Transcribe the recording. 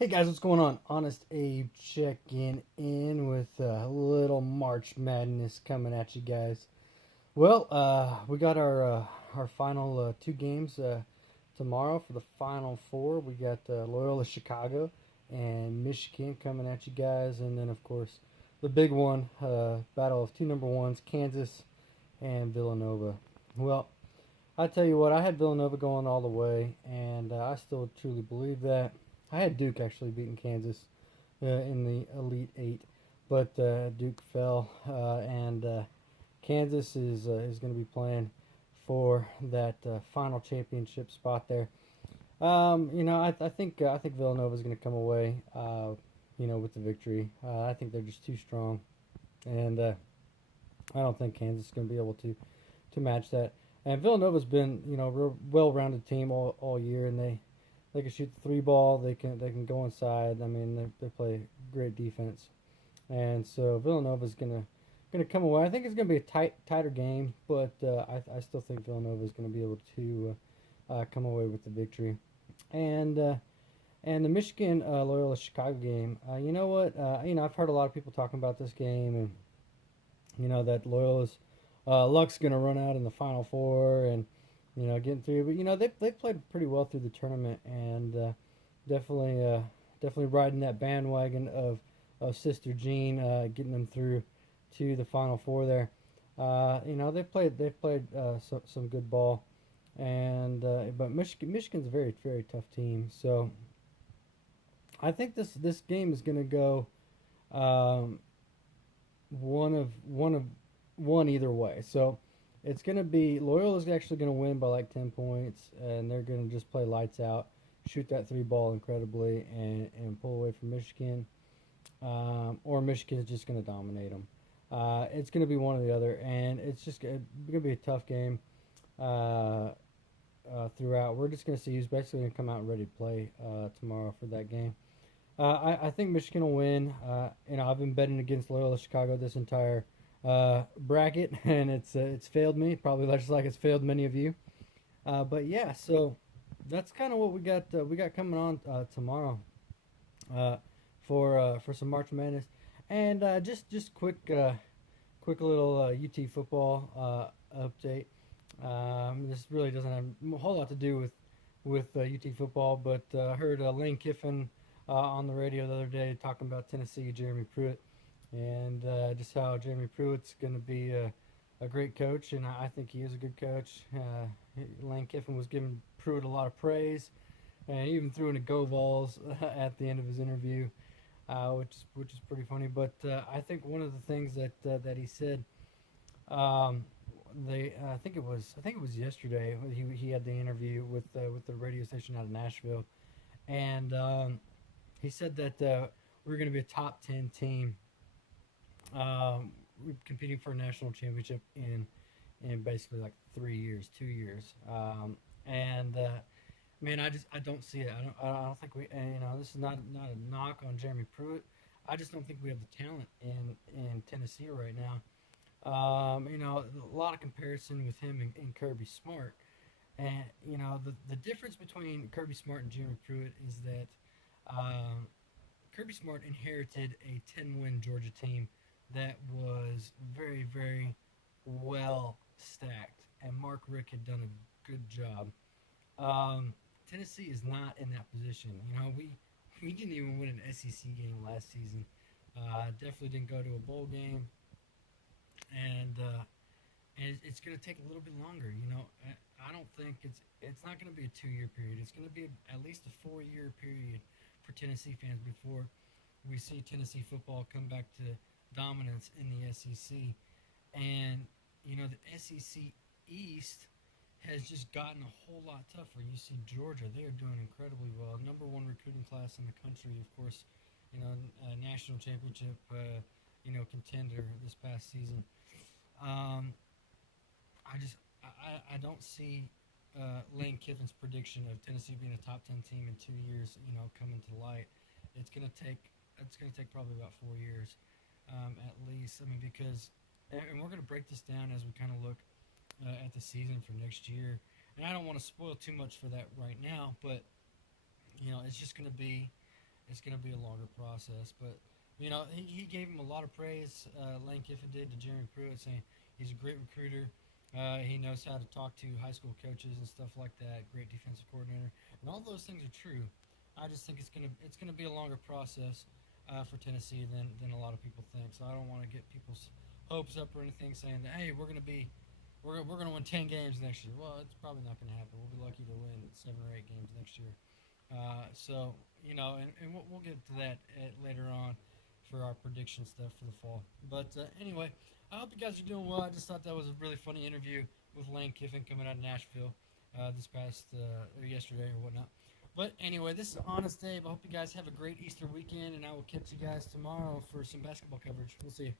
Hey guys, what's going on? Honest Abe checking in with a little March Madness coming at you guys. Well, we got our final two games tomorrow for the Final Four. We got Loyola-Chicago and Michigan coming at you guys, and then of course the big one, battle of two number ones, Kansas and Villanova. Well, I tell you what, I had Villanova going all the way, and I still truly believe that. I had Duke actually beating Kansas in the Elite Eight, but Duke fell, and Kansas is going to be playing for that final championship spot there. I think Villanova is going to come away, with the victory. I think they're just too strong, and I don't think Kansas is going to be able to match that. And Villanova's been, a real well-rounded team all year, and they can shoot the three ball. They can go inside. I mean, they play great defense, and so Villanova's gonna come away. I think it's gonna be a tighter game, but I still think Villanova is gonna be able to come away with the victory. And and the Michigan Loyola Chicago game. You know what? I've heard a lot of people talking about this game, and that Loyola's luck's gonna run out in the Final Four, and getting through. But they played pretty well through the tournament, and definitely definitely riding that bandwagon of Sister Jean, getting them through to the Final Four there. They played some good ball, and but Michigan's a very very tough team. So I think this game is gonna go um, one either way. So it's going to be Loyola's actually going to win by like 10 points, and they're going to just play lights out, shoot that three ball incredibly, and pull away from Michigan. Or Michigan is just going to dominate them. It's going to be one or the other, and it's just going to be a tough game throughout. We're just going to see who's basically going to come out ready to play tomorrow for that game. I think Michigan will win. I've been betting against Loyola Chicago this entire bracket, and it's failed me. Probably just like it's failed many of you. But yeah, so that's kind of what we got coming on tomorrow uh, for some March Madness, and just quick little UT football update. This really doesn't have a whole lot to do with UT football, but I heard Lane Kiffin on the radio the other day talking about Tennessee, Jeremy Pruitt, and just how Jeremy Pruitt's going to be a great coach, and I think he is a good coach. Lane Kiffin was giving Pruitt a lot of praise, and even threw in a go Vols at the end of his interview, which is pretty funny. But I think one of the things that he said, um, I think it was yesterday. He had the interview with the radio station out of Nashville, and he said that we're going to be a top 10 team, um, competing for a national championship in basically like 3 years, 2 years, and man, I don't see it. I don't think we. And, this is not a knock on Jeremy Pruitt. I just don't think we have the talent in Tennessee right now. A lot of comparison with him and Kirby Smart. And the difference between Kirby Smart and Jeremy Pruitt is that um, Kirby Smart inherited a 10-win Georgia team that was very very well stacked, and Mark Rick had done a good job. Tennessee is not in that position. We didn't even win an SEC game last season. Definitely didn't go to a bowl game, and it's going to take a little bit longer. I don't think it's not going to be a 2 year period. It's going to be at least a 4 year period for Tennessee fans before we see Tennessee football come back to dominance in the SEC. And the SEC East has just gotten a whole lot tougher. You see Georgia; they are doing incredibly well. Number one recruiting class in the country, of course. National championship, contender this past season. Um, I don't see Lane Kiffin's prediction of Tennessee being a top 10 team in 2 years, coming to light. It's gonna take it's gonna take probably about 4 years, at least. I mean, because and we're gonna break this down as we kind of look at the season for next year. And I don't want to spoil too much for that right now, but it's just gonna be it's going to be a longer process. But he gave him a lot of praise. Lane Kiffin did to Jeremy Pruitt, saying he's a great recruiter. He knows how to talk to high school coaches and stuff like that. Great defensive coordinator, and all those things are true. I just think it's gonna be a longer process for Tennessee than a lot of people think. So I don't want to get people's hopes up or anything, saying that hey we're gonna win 10 games next year. Well, it's probably not gonna happen. We'll be lucky to win 7 or 8 games next year. And we'll get to that later on for our prediction stuff for the fall. But anyway, I hope you guys are doing well. I just thought that was a really funny interview with Lane Kiffin coming out of Nashville this past or yesterday or whatnot. But anyway, this is Honest Dave. I hope you guys have a great Easter weekend, and I will catch you guys tomorrow for some basketball coverage. We'll see you.